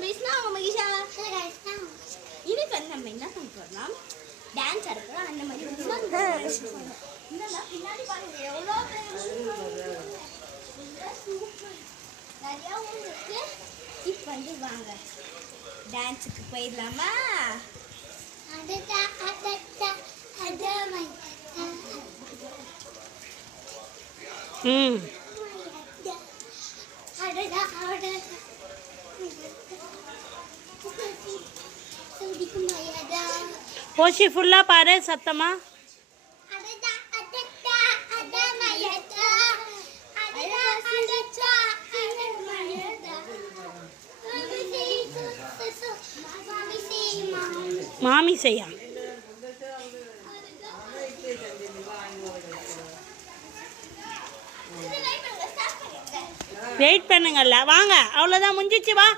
பேசினா அவங்க மகிஷா இன்னைக்கு வந்து நம்ம என்ன பண்ண போறோம் டான்ஸ் ஆடுறோம் அந்த மாதிரி பின்னாடி பாருங்க எவ்வளோ நிறையா ஊர் இருக்கு இப்போ வந்து வாங்க டான்ஸுக்கு போயிடலாமா ஓஷி ஃபுல்லா பாரு சத்தமா மாமி செய்யா வெயிட் பண்ணுங்கல்ல வாங்க அவ்வளோதான் முடிஞ்சிச்சு வா